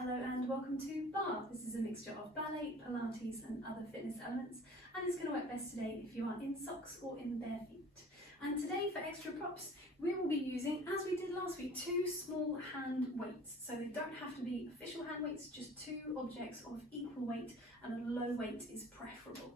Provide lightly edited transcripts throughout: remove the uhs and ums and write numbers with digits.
Hello and welcome to Barre. This is a mixture of ballet, Pilates and other fitness elements, and it's going to work best today if you are in socks or in bare feet. And today for extra props we will be using, as we did last week, two small hand weights. So they don't have to be official hand weights, just two objects of equal weight, and a low weight is preferable.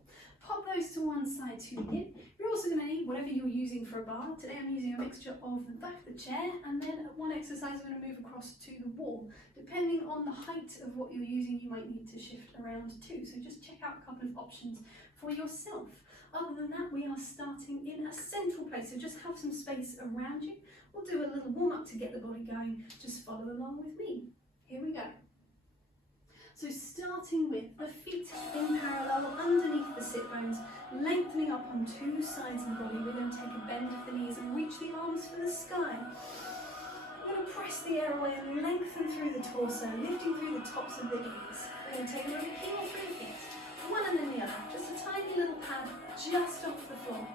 Pop those to one side to begin. You're also going to need whatever you're using for a bar. Today I'm using a mixture of the back of the chair, and then one exercise I'm going to move across to the wall. Depending on the height of what you're using, you might need to shift around too. So just check out a couple of options for yourself. Other than that, we are starting in a central place, so just have some space around you. We'll do a little warm up to get the body going. Just follow along with me. Here we go. So starting with the feet in parallel underneath the sit bones, lengthening up on two sides of the body. We're going to take a bend of the knees and reach the arms for the sky. We're going to press the air away and lengthen through the torso, lifting through the tops of the ears. We're going to take a little heel through the feet, one and then the other. Just a tiny little pad just off the floor.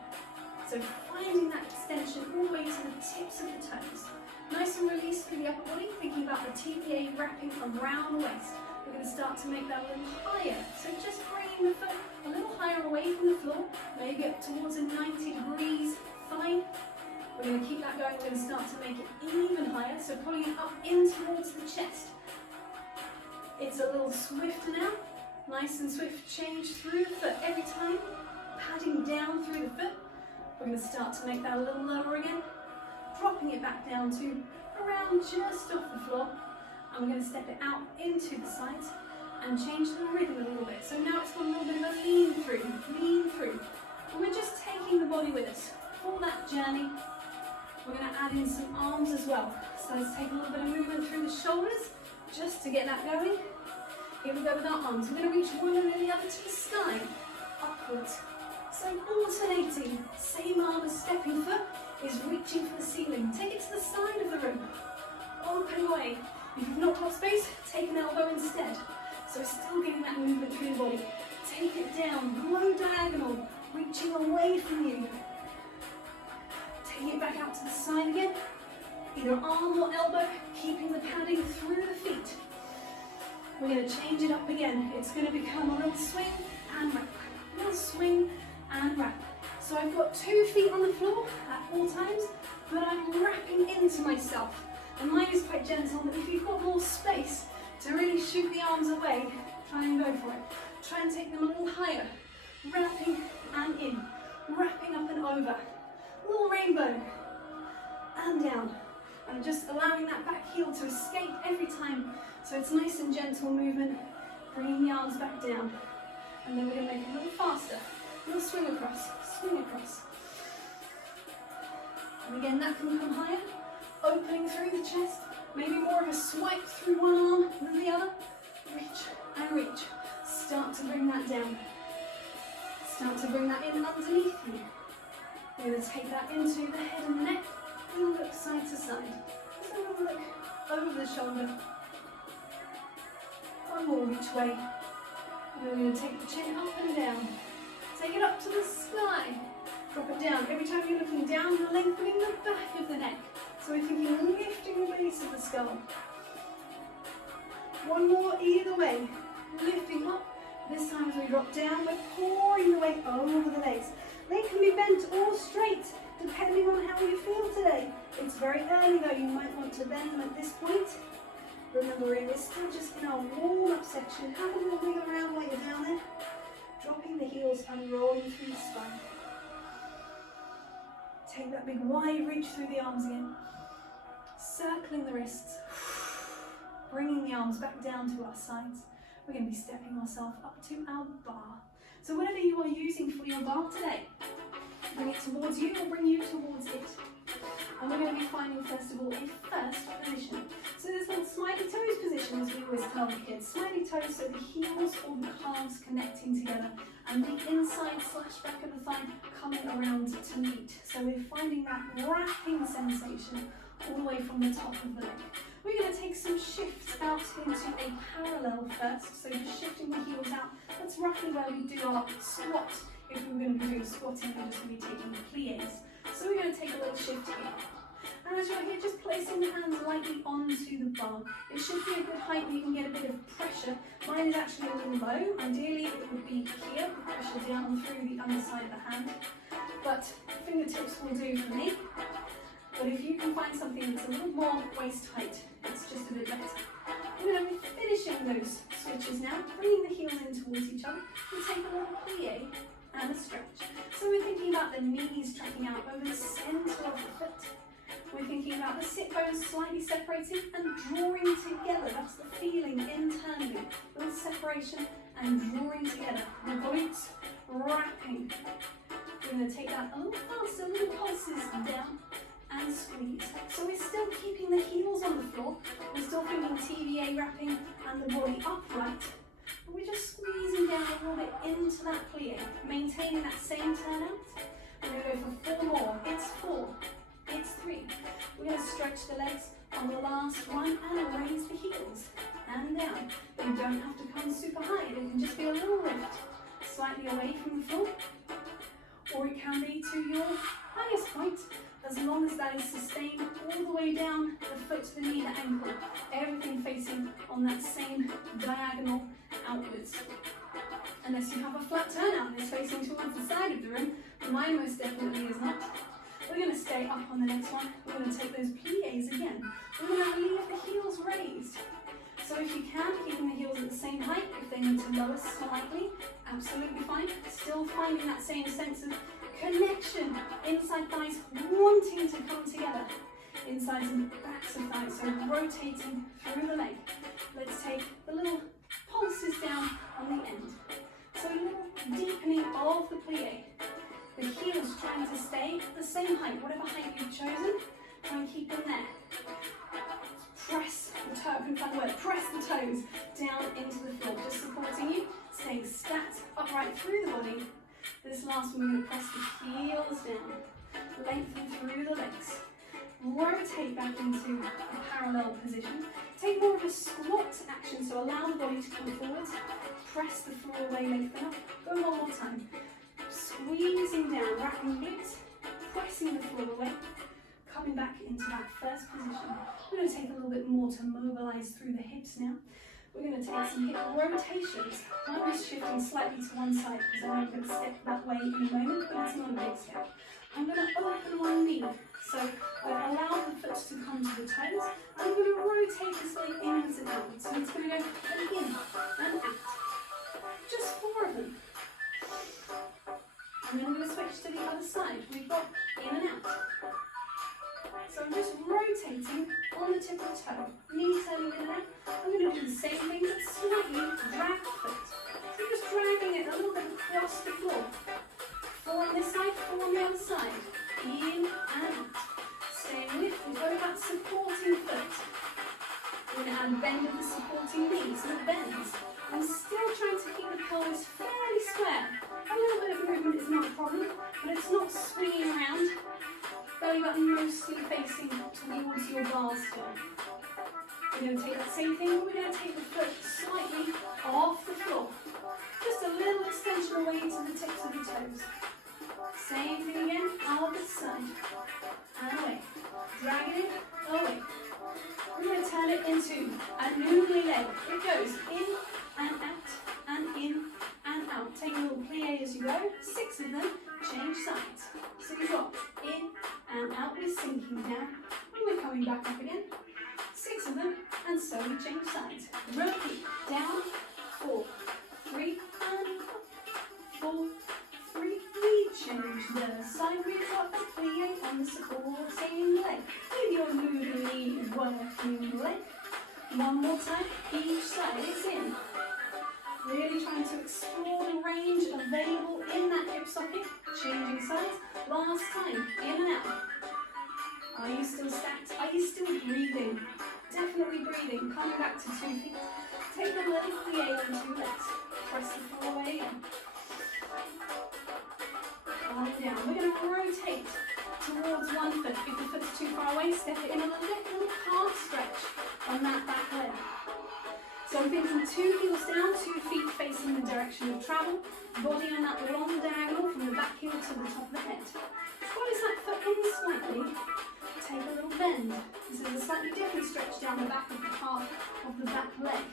So finding that extension all the way to the tips of the toes. Nice and released through the upper body, thinking about the TBA wrapping around the waist. We're going to start to make that a little higher. So just bringing the foot a little higher away from the floor, maybe up towards a 90 degrees, fine. We're going to keep that going. We're going to start to make it even higher, so pulling it up in towards the chest. It's a little swifter now. Nice and swift change through the foot every time, padding down through the foot. We're going to start to make that a little lower again, dropping it back down to around just off the floor. And we're going to step it out into the sides and change the rhythm a little bit. So now it's got a little bit of a lean through. And we're just taking the body with us for that journey. We're going to add in some arms as well. So let's take a little bit of movement through the shoulders just to get that going. Here we go with our arms. We're going to reach one and then the other to the sky, upwards. So alternating, same arm as stepping foot is reaching for the ceiling. Take it to the side of the room, open away. If you've not got space, take an elbow instead. So still getting that movement through the body. Take it down, low diagonal, reaching away from you. Take it back out to the side again. Either arm or elbow, keeping the padding through the feet. We're going to change it up again. It's going to become a little swing and wrap. A little swing and wrap. So I've got 2 feet on the floor at all times, but I'm wrapping into myself. And mine is quite gentle, but if you've got more space to really shoot the arms away, try and go for it. Try and take them a little higher. Wrapping and in. Wrapping up and over. Little rainbow. And down. And just allowing that back heel to escape every time. So it's nice and gentle movement. Bringing the arms back down. And then we're going to make it a little faster. A little swing across. Swing across. And again, that can come higher. Opening through the chest, maybe more of a swipe through one arm than the other. Reach and reach. Start to bring that down. Start to bring that in underneath you. We're going to take that into the head and the neck. We'll look side to side. Just a little look over the shoulder. One more each way. And we're going to take the chin up and down. Take it up to the sky. Drop it down. Every time you're looking down, you're lengthening the back of the neck. So we're thinking lifting the base of the skull. One more either way. Lifting up. This time as we drop down, we're pouring the weight over the legs. They can be bent or straight, depending on how you feel today. It's very early though, you might want to bend them at this point. Remembering we're still just in our warm-up section. Have a little wiggle around while you're down there. Dropping the heels and rolling through the spine. Take that big wide reach through the arms again. Circling the wrists, bringing the arms back down to our sides. We're going to be stepping ourselves up to our bar. So whatever you are using for your bar today, bring it towards you or bring you towards it. And we're going to be finding first of all a first position. So there's little smiley toes position, as we always tell the kids. Smiley toes, so the heels or the calves connecting together and the inside / back of the thigh coming around to meet. So we're finding that wrapping sensation all the way from the top of the leg. We're going to take some shifts out into a parallel first, so just shifting the heels out. That's roughly where we do our squat. If we were going to be doing squatting, we're just going to be taking the plies. So we're going to take a little shift here. And as you're here, just play placing the hands lightly onto the bar. It should be a good height where you can get a bit of pressure. Mine is actually a little low. Ideally it would be here, pressure down through the underside of the hand. But fingertips will do for me. But if you can find something that's a little more waist height, it's just a bit better. We're going to be finishing those switches now, bringing the heels in towards each other. We take a little plie and a stretch. So we're thinking about the knees tracking out over the centre of the foot. We're thinking about the sit bones slightly separating and drawing together. That's the feeling internally. A little separation and drawing together. The glutes wrapping. We're going to take that a little faster, little pulses down and squeeze. So we're still keeping the heels on the floor. We're still thinking TVA wrapping and the body upright. But we're just squeezing down a little bit into that plie, maintaining that same turnout. We're going to go for 4 more. It's 4. It's 3. We're going to stretch the legs on the last one and raise the heels and down. They don't have to come super high. They can just be a little lift, slightly away from the floor, or it can be to your highest point, as long as that is sustained all the way down the foot, the knee, the ankle, everything facing on that same diagonal outwards. Unless you have a flat turnout and it's facing towards the side of the room, mine most definitely is not. We're going to stay up on the next one. We're going to take those plies again. We're going to leave the heels raised. So if you can, keeping the heels at the same height, if they need to lower slightly, absolutely fine. Still finding that same sense of connection, inside thighs wanting to come together, insides and backs of thighs, so rotating through the leg. Let's take the little pulses down on the end. So a little deepening of the plie. The heels trying to stay at the same height, whatever height you've chosen, try and keep them there. Press the toe, I couldn't find the word, press the toes down into the floor, just supporting you, staying stacked upright through the body. This last one, we're going to press the heels down, lengthen through the legs, rotate back into a parallel position, take more of a squat action, so allow the body to come forwards, press the floor away, lengthen up, go one more time, squeezing down, wrapping glutes, pressing the floor away, coming back into that first position. We're going to take a little bit more to mobilize through the hips now. We're going to take some hip rotations. I'm just shifting slightly to one side because I know I'm going to step that way in a moment, but it's not a big step. I'm going to open one knee. So I've allowed the foot to come to the toes. I'm going to rotate this leg inwards and outwards. So it's going to go in and out. Just 4 of them. And then I'm going to switch to the other side. We've got in and out. So I'm just rotating on the tip of the toe, knee turning in and out. I'm going to do the same thing, but slightly drag the foot. So I'm just dragging it a little bit across the floor. 4 on this side, 4 on the other side. In and out. Staying with, we've got that supporting foot. We're going to add bend of the supporting knee, so it bends. I'm still trying to keep the pelvis fairly square. A little bit of movement is not a problem, but it's not swinging around. Belly button mostly facing towards your bar still. We're going to take that same thing, but we're going to take the foot slightly off the floor. Just a little extension away to the tips of the toes. Same thing again, other side. And away. Drag it in, away. We're going to turn it into a noodly leg. It goes in and out, and in and out. Take a little plie as you go. 6 of them, change sides. So you've got in and out, we're sinking down, and we're coming back up again. 6 of them, and slowly change sides. Repeat, down, 4, 3, and up, 4, 3, we change the side. We've got the plie on the supporting leg, with your noodly working leg. One more time, each side, it's in. Really trying to explore the range available in that hip socket, changing sides. Last time, in and out. Are you still stacked? Are you still breathing? Definitely breathing. Coming back to 2 feet. Take a little plie on 2 legs. Press the floor away in. Calm down. We're going to rotate towards one foot. If the foot's too far away, step it in a little bit. A little calf stretch on that back leg. So I'm thinking 2 heels down, 2 feet facing the direction of travel, body on that long diagonal from the back heel to the top of the head. Squeeze that foot in slightly, take a little bend, This is a slightly different stretch down the back of the calf of the back leg.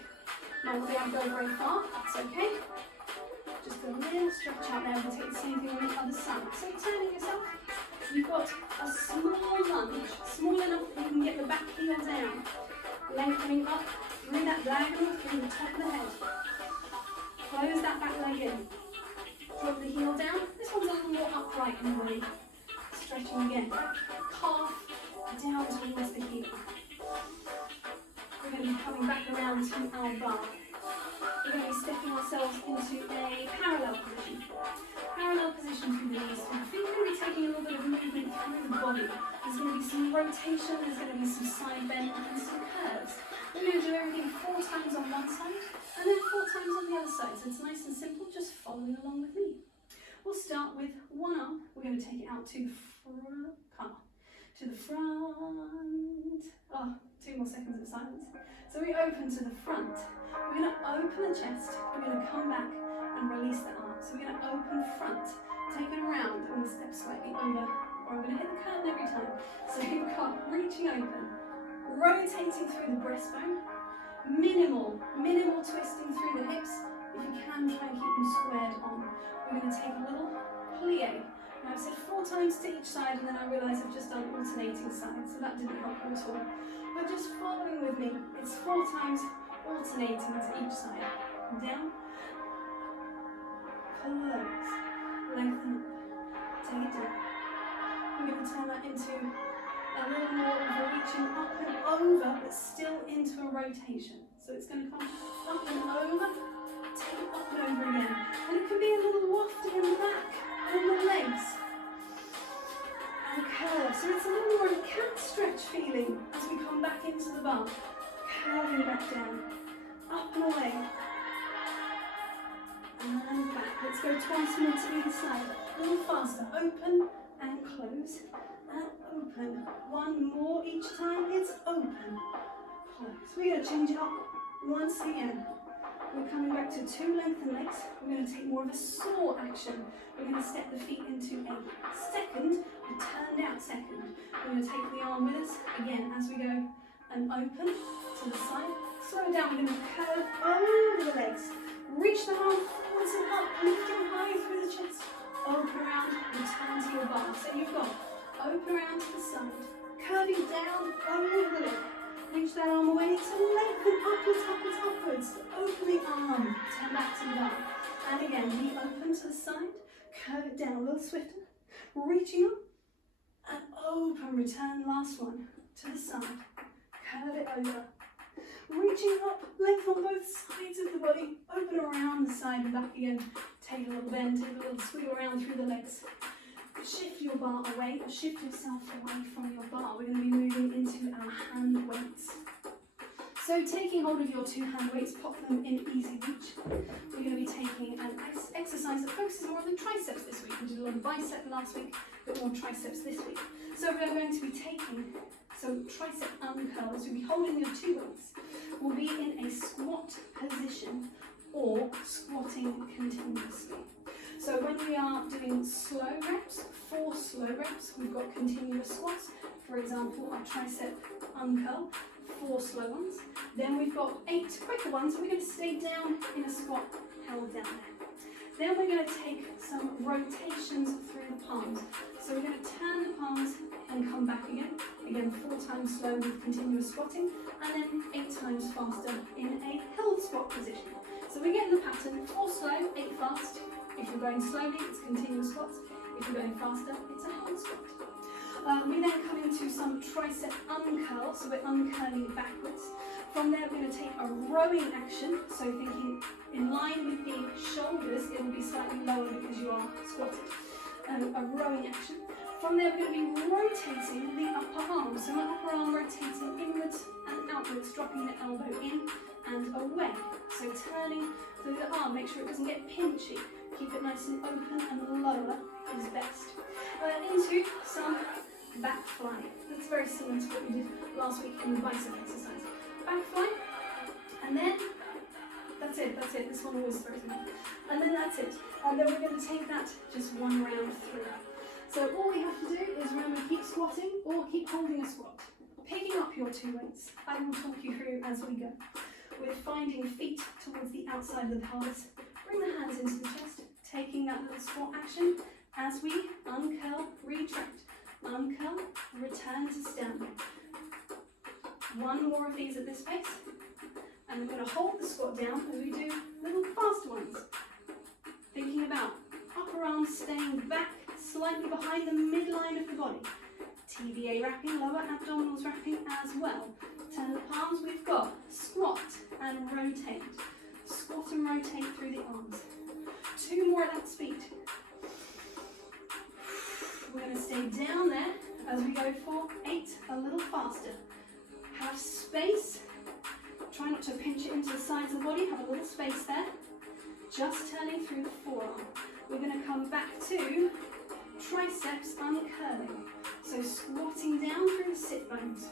Now we'll be able to go very far, that's okay. Just a little stretch out there. We'll take the same thing on the other side. So turning yourself, you've got a small lunge, small enough that you can get the back heel down, lengthening up through that diagonal, through the top of the head. Close that back leg in. Drop the heel down. This one's a little more upright in the body. Stretching again. Calf down towards the heel. We're going to be coming back around to our bar. We're going to be stepping ourselves into a parallel position. Parallel position through the knees. I think we're going to be taking a little bit of movement through the body. There's going to be some rotation, there's going to be some side bend and some curves. We're going to do everything 4 times on one side and then 4 times on the other side. So it's nice and simple, just following along with me. We'll start with one arm. We're going to take it out to the front. To the front. Oh, 2 more seconds of silence. So we open to the front. We're going to open the chest. We're going to come back and release the arm. So we're going to open front, take it around. I'm going to step slightly over, or I'm going to hit the curtain every time. So you've got reaching open, rotating through the breastbone, minimal twisting through the hips. If you can, try and keep them squared on. We're going to take a little plie. Now I've said 4 times to each side, and then I realise I've just done alternating sides, so that didn't help at all. But just following with me, it's 4 times alternating to each side. Down, close, lengthen up, take it down. We're going to turn that into a little more of a reaching up and over, but still into a rotation. So it's going to come up and over, take it up and over again. And it can be a little wafting in the back and the legs. And curve. So it's a little more of a cat stretch feeling as we come back into the bar. Curving back down, up and away. And back. Let's go twice more to either side. A little faster. Open and close. And open. 1 more each time. It's open. Close. We're going to change it up once again. We're coming back to 2 lengthened legs. We're going to take more of a saw action. We're going to step the feet into a second, a turned out second. We're going to take the arm with us again as we go and open to the side. Slow down. We're going to curve over the legs. Reach the arm forwards and up, lifting high through the chest. Open around, return to your bar. So you've got open around to the side, curving down over the leg. Reach that arm away to lengthen upwards, upwards, upwards. Open the arm, turn back to the bar. And again, we open to the side, curve it down a little swifter. Reaching up and open, return, last one, to the side. Curve it over. Reaching up, length on both sides of the body. Open around the side and back again. Take a little bend, take a little squiggle around through the legs. Shift your bar away, or shift yourself away from your bar. We're going to be moving into our hand weights. So taking hold of your 2 hand weights, pop them in easy reach. We're going to be taking an exercise that focuses more on the triceps this week. We did a lot of bicep last week, a bit more triceps this week. So we're going to be taking tricep uncurls. You'll be holding your 2 weights. We'll be in a squat position or squatting continuously. So when we are doing slow reps, 4 slow reps, we've got continuous squats. For example, our tricep uncurl, 4 slow ones. Then we've got 8 quicker ones, and we're going to stay down in a squat, held down there. Then we're going to take some rotations through the palms. So we're going to turn the palms and come back again. Again, 4 times slow with continuous squatting, and then 8 times faster in a held squat position. So we get in the pattern, 4 slow, 8 fast. If you're going slowly, it's continuous squats. If you're going faster, it's a held squat. We then come into some tricep uncurl, so we're uncurling it backwards. From there, we're going to take a rowing action, so thinking in line with the shoulders, it will be slightly lower because you are squatted. A rowing action. From there, we're going to be rotating the upper arm, so my upper arm rotating inwards and outwards, dropping the elbow in and away. So turning through the arm, make sure it doesn't get pinchy. Keep it nice and open and lower is best. Into some back fly. That's very similar to what we did last week in the bicep exercise. Back fly, and then that's it. This one always throws me. And then that's it. And then we're going to take that just 1 round through. So all we have to do is remember, keep squatting or keep holding a squat. picking up your 2 weights. I will talk you through as we go. We're finding feet towards the outside of the pelvis. Bring the hands into the chest, taking that little squat action as we uncurl, retract, uncurl, return to standing. 1 more of these at this pace, and we're going to hold the squat down as we do little fast ones. Thinking about upper arms staying back, slightly behind the midline of the body. TVA wrapping, lower abdominals wrapping as well. Turn the palms, we've got squat and rotate. Squat and rotate through the arms. 2 more at that speed. We're going to stay down there as we go for 8, a little faster. Have space. Try not to pinch it into the sides of the body. Have a little space there. Just turning through the forearm. We're going to come back to triceps uncurling. So squatting down through the sit bones.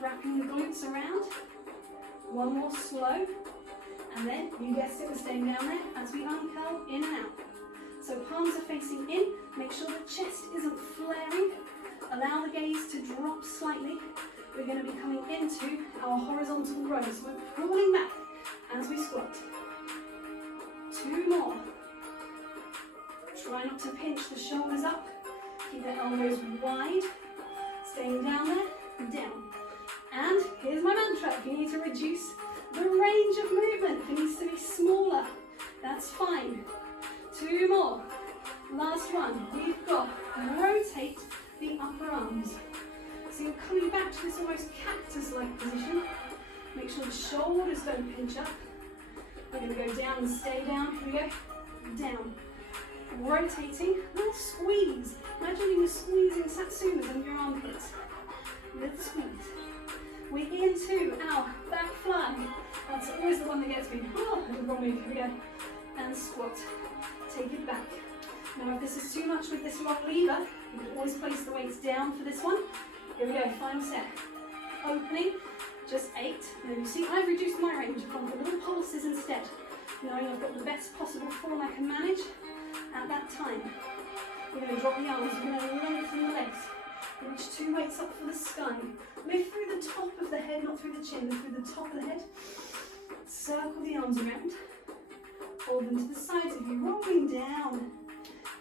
Wrapping the glutes around. 1 more slow. And then, you guessed it, we're staying down there as we uncurl in and out. So palms are facing in. Make sure the chest isn't flaring. Allow the gaze to drop slightly. We're going to be coming into our horizontal row. So we're pulling back as we squat. 2 more. Try not to pinch the shoulders up. Keep the elbows wide. Staying down there, down. And here's my mantra. If you need to reduce the range of movement, if it needs to be smaller, that's fine. 2 more. Last one. We've got rotate the upper arms. So you're coming back to this almost cactus-like position. Make sure the shoulders don't pinch up. We're going to go down and stay down. Here we go. Down. Rotating. Little squeeze. Imagine you're squeezing satsumas under your armpits. Little squeeze. We're into our back fly. That's always the one that gets me. Oh, I did wrong move. Here we go. And squat. Take it back. Now if this is too much with this long lever, you can always place the weights down for this one. Here we go, final set. Opening, just 8. Now you see I've reduced my range. I've gone for little pulses instead, knowing I've got the best possible form I can manage at that time. We're going to drop the arms, we're going to lengthen the legs. Reach 2 weights up for the sky. Lift through the top of the head, not through the chin, lift through the top of the head. Circle the arms around. Hold them to the sides of you, rolling down.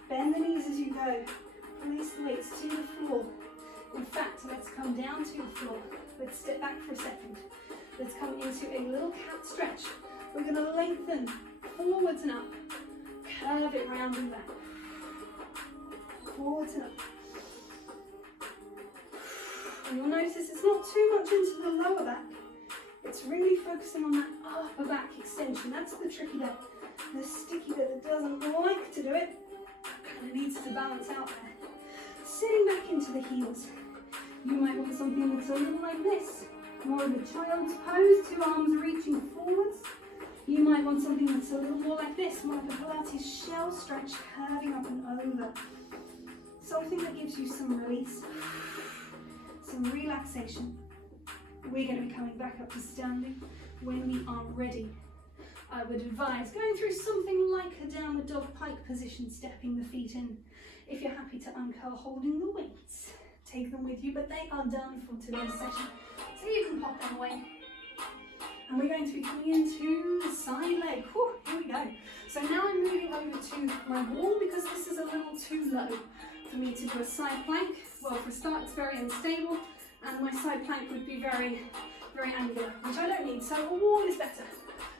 Bend the knees as you go. Release the weights to the floor. In fact, let's come down to the floor. Let's step back for a second. Let's come into a little cat stretch. We're going to lengthen forwards and up. Curve it round and back. Forwards and up. And you'll notice it's not too much into the lower back. It's really focusing on that upper back extension. That's the tricky bit. The sticky bit that doesn't like to do it kind of needs to balance out there. Sitting back into the heels. You might want something that's a little like this. More of a child's pose, 2 arms reaching forwards. You might want something that's a little more like this, more like a Pilates shell stretch, curving up and over. Something that gives you some release, some relaxation. We're going to be coming back up to standing when we are ready. I would advise going through something like a downward dog pike position, stepping the feet in. If you're happy to uncurl, holding the weights, take them with you, but they are done for today's session. So you can pop them away. And we're going to be coming into the side leg. Whew, here we go. So now I'm moving over to my wall because this is a little too low for me to do a side plank. Well, for a start, it's very unstable, and my side plank would be very, very angular, which I don't need. So a wall is better.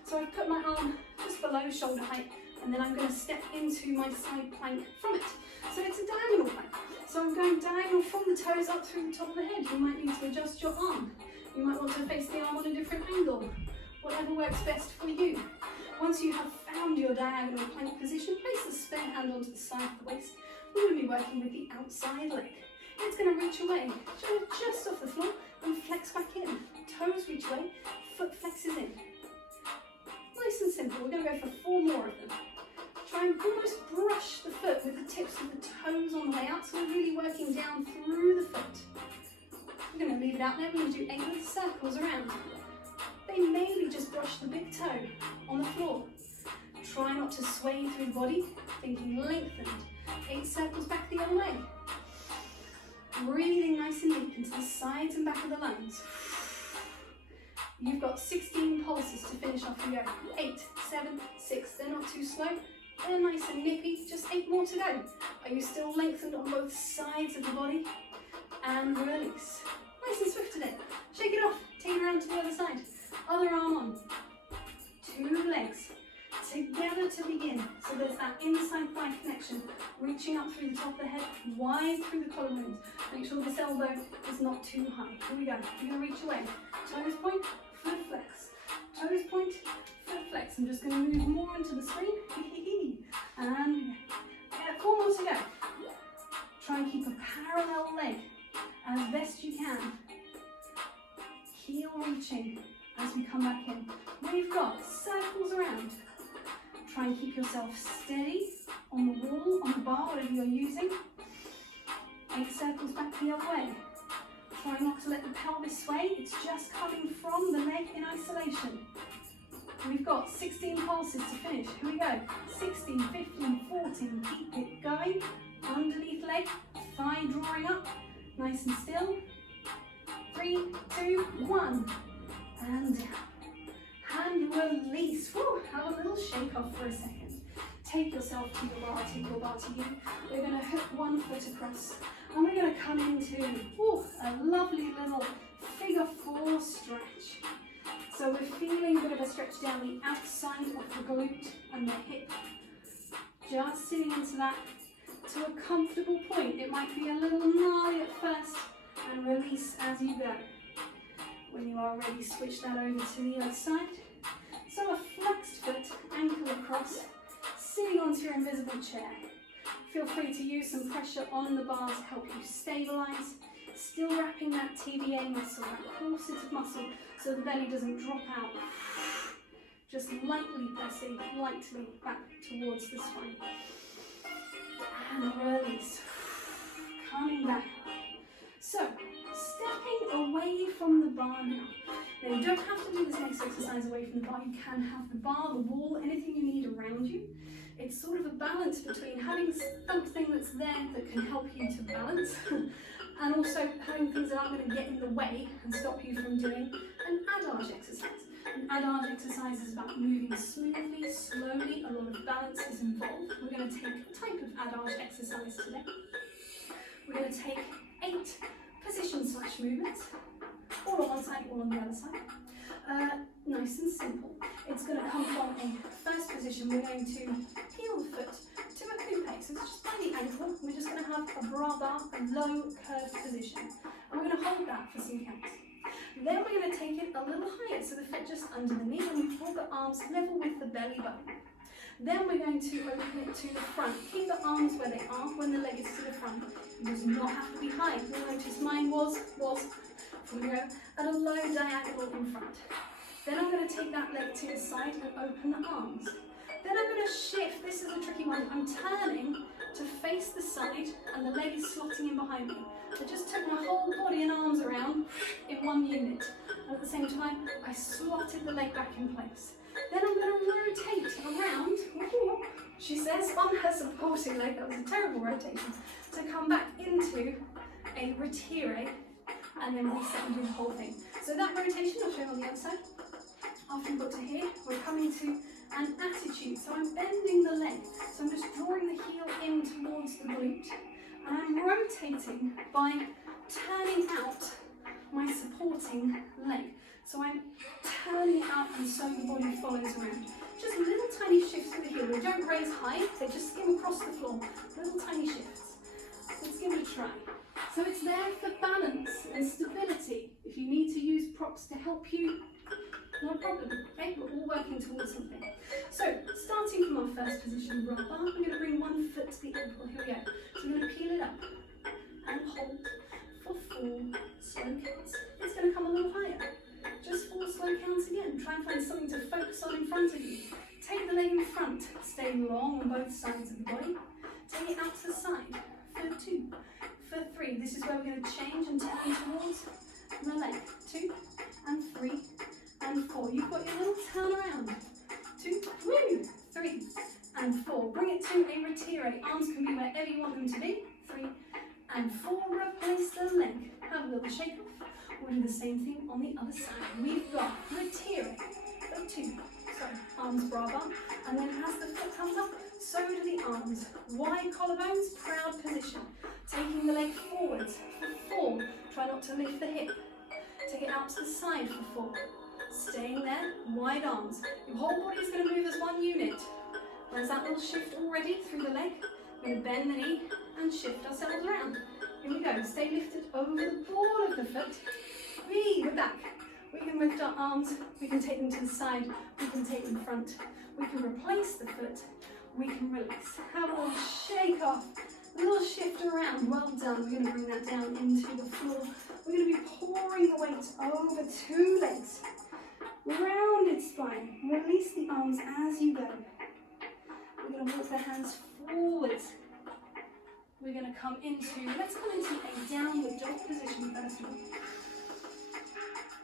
So I've put my arm just below shoulder height, and then I'm going to step into my side plank from it. So it's a diagonal plank. So I'm going diagonal from the toes up through the top of the head. You might need to adjust your arm. You might want to face the arm on a different angle. Whatever works best for you. Once you have found your diagonal plank position, place the spare hand onto the side of the waist. We're going to be working with the outside leg. It's going to reach away, just off the floor, and flex back in. Toes reach away, foot flexes in. Nice and simple. We're going to go for 4 more of them. Try and almost brush the foot with the tips of the toes on the way out, so we're really working down through the foot. We're going to leave it out there. We're going to do 8 little circles around. They maybe just brush the big toe on the floor. Try not to sway through the body, thinking lengthened. 8 circles back the other way. Breathing nice and deep into the sides and back of the lungs. You've got 16 pulses to finish off. You go 8, 7, 6. They're not too slow. They're nice and nippy. Just 8 more to go. Are you still lengthened on both sides of the body? And release. Nice and swift today. Shake it off. Take it around to the other side. Other arm on. 2 legs together to begin. So there's that inside thigh connection, reaching up through the top of the head, wide through the collarbones. Make sure this elbow is not too high. Here we go. You're going to reach away. Toes point, foot flex. Toes point, foot flex. I'm just going to move more into the screen. And 4 more to go. Try and keep a parallel leg as best you can. Heel reaching as we come back in. We've got circles around. Try and keep yourself steady on the wall, on the bar, whatever you're using. 8 circles back the other way. Try not to let the pelvis sway. It's just coming from the leg in isolation. We've got 16 pulses to finish. Here we go. 16, 15, 14. Keep it going. Underneath leg, thigh drawing up. Nice and still. 3, 2, 1. And down. And release. Woo, have a little shake off for a second. Take yourself to your bar, take your bar to you. We're going to hook one foot across. And we're going to come into a lovely little figure 4 stretch. So we're feeling a bit of a stretch down the outside of the glute and the hip. Just sitting into that to a comfortable point. It might be a little gnarly at first, and release as you go. When you are ready, switch that over to the other side. So a flexed foot, ankle across, sitting onto your invisible chair. Feel free to use some pressure on the bar to help you stabilize. Still wrapping that TBA muscle, that corseted muscle, so the belly doesn't drop out. Just lightly pressing, lightly back towards the spine. And release. Coming back up. So, stepping away from the bar now. Now you don't have to do this next exercise away from the bar. You can have the bar, the wall, anything you need around you. It's sort of a balance between having something that's there that can help you to balance and also having things that aren't going to get in the way and stop you from doing an adage exercise. An adage exercise is about moving smoothly, slowly. A lot of balance is involved. We're going to take a type of adage exercise today. We're going to take 8 position slash movements, all on one side, all on the other side. Nice and simple. It's going to come from a first position. We're going to heel the foot to a coupe. So it's just by the ankle. We're just going to have a bra bar, a low curved position. And we're going to hold that for some counts. Then we're going to take it a little higher, so the foot just under the knee, and we hold the arms level with the belly button. Then we're going to open it to the front. Keep the arms where they are when the leg is to the front. It does not have to be high. You'll notice mine was, here we go, at a low diagonal in front. Then I'm going to take that leg to the side and open the arms. Then I'm going to shift. This is a tricky one. I'm turning to face the side and the leg is slotting in behind me. I just took my whole body and arms around in one unit. And at the same time, I slotted the leg back in place. Then I'm going to rotate around, she says, on her supporting leg, that was a terrible rotation, to come back into a retire and then reset and do the whole thing. So that rotation, I'll show you on the other side. After we've got to here, we're coming to an attitude. So I'm bending the leg. So I'm just drawing the heel in towards the glute. And I'm rotating by turning out my supporting leg. So I'm turning it out and so the body follows around. Just little tiny shifts with the heel. We don't raise high, they just skim across the floor. Little tiny shifts. Let's give it a try. So it's there for balance and stability. If you need to use props to help you, no problem, okay? We're all working towards something. So, starting from our first position, bra bar, I'm going to bring one foot to the ankle. Here we go. So I'm going to peel it up and hold for 4 slow counts. It's going to come a little higher. Just 4 slow counts again. Try and find something to focus on in front of you. Take the leg in front. Stay long on both sides of the body. Take it out to the side. For 2. For 3. This is where we're going to change and turn towards the leg. 2 and 3 and 4. You've got your little turn around. 2, 3 and 4. Bring it to a retire. Arms can be wherever you want them to be. 3 and 4. Replace the have a little shake off. We'll do the same thing on the other side. We've got rotire, arms bra bar, and then as the foot comes up, so do the arms. Wide collarbones, proud position. Taking the leg forwards for 4. Try not to lift the hip. Take it out to the side for 4. Staying there, wide arms. Your whole body is going to move as one unit. There's that little shift already through the leg. We're going to bend the knee and shift ourselves around. Here we go. Stay lifted over the ball of the foot. We're back. We can lift our arms. We can take them to the side. We can take them front. We can replace the foot. We can release. Have a little shake off. A little shift around. Well done. We're going to bring that down into the floor. We're going to be pouring the weight over 2 legs. Rounded spine. Release the arms as you go. We're going to walk the hands forwards. We're going to come into, let's come into a downward dog position first of all.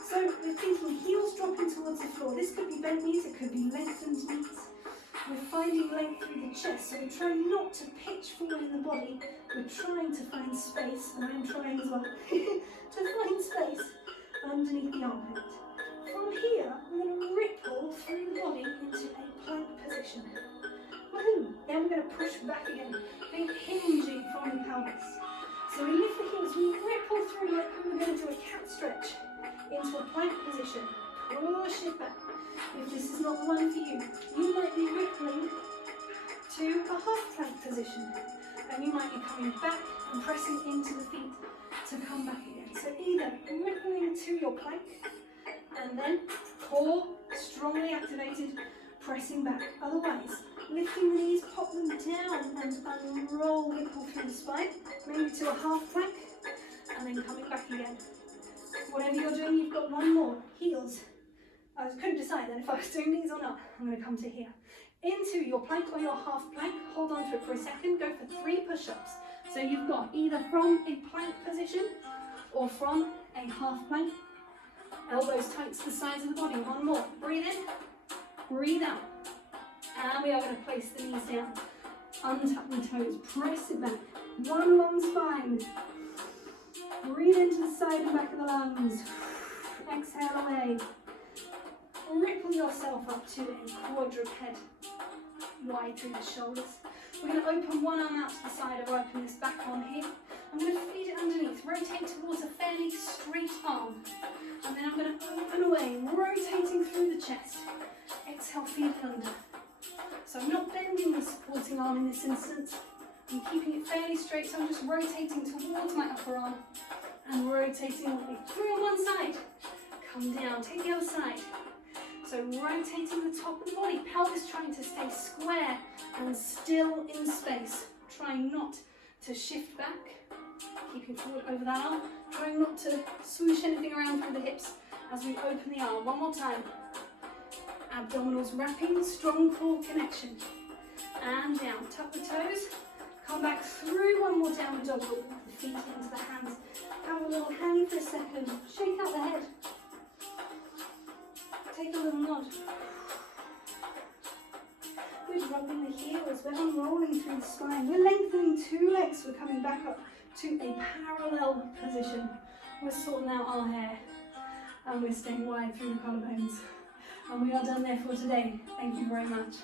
So we're thinking heels dropping towards the floor. This could be bent knees, it could be lengthened knees. We're finding length through the chest, so we're trying not to pitch forward in the body. We're trying to find space, and I'm trying as well, to find space underneath the armpit. From here, we're going to ripple through the body into a plank position. Woohoo! Then we're going to push back again, think hinging from the pelvis. So we lift the heels, we ripple through like we were going to do a cat stretch into a plank position. Push it back. If this is not the one for you, you might be rippling to a half plank position. And you might be coming back and pressing into the feet to come back again. So either rippling to your plank, and then core strongly activated, pressing back. Otherwise, lifting the knees, pop them down and unroll, ripple through the spine, maybe to a half plank, and then coming back again. Whatever you're doing, you've got one more. Heels. I couldn't decide then if I was doing these or not. I'm going to come to here. Into your plank or your half plank. Hold on to it for a second. Go for 3 push-ups. So you've got either from a plank position or from a half plank. Elbows tight to the sides of the body. One more. Breathe in. Breathe out. And we are going to place the knees down. Untap the toes. Press it back. One long spine. Breathe into the side and back of the lungs. Exhale away. Ripple yourself up to a quadruped. Wide through the shoulders. We're going to open one arm out to the side or open this back arm here. I'm going to feed it underneath. Rotate towards a fairly straight arm. And then I'm going to open away, rotating through the chest. Exhale, feed it under. So I'm not bending the supporting arm in this instance. I'm keeping it fairly straight, so I'm just rotating towards my upper arm and rotating away. Through on one side. Come down, take the other side. So rotating the top of the body, pelvis trying to stay square and still in space. Trying not to shift back, keeping forward over that arm. Trying not to swoosh anything around through the hips as we open the arm. One more time. Abdominals wrapping, strong core connection. And down, tuck the toes. Come back through one more downward dog, with the feet into the hands. Have a little hang for a second. Shake out the head. Take a little nod. We're dropping the heels, we're unrolling through the spine. We're lengthening 2 legs, we're coming back up to a parallel position. We're sorting out our hair and we're staying wide through the collarbones. And we are done there for today. Thank you very much.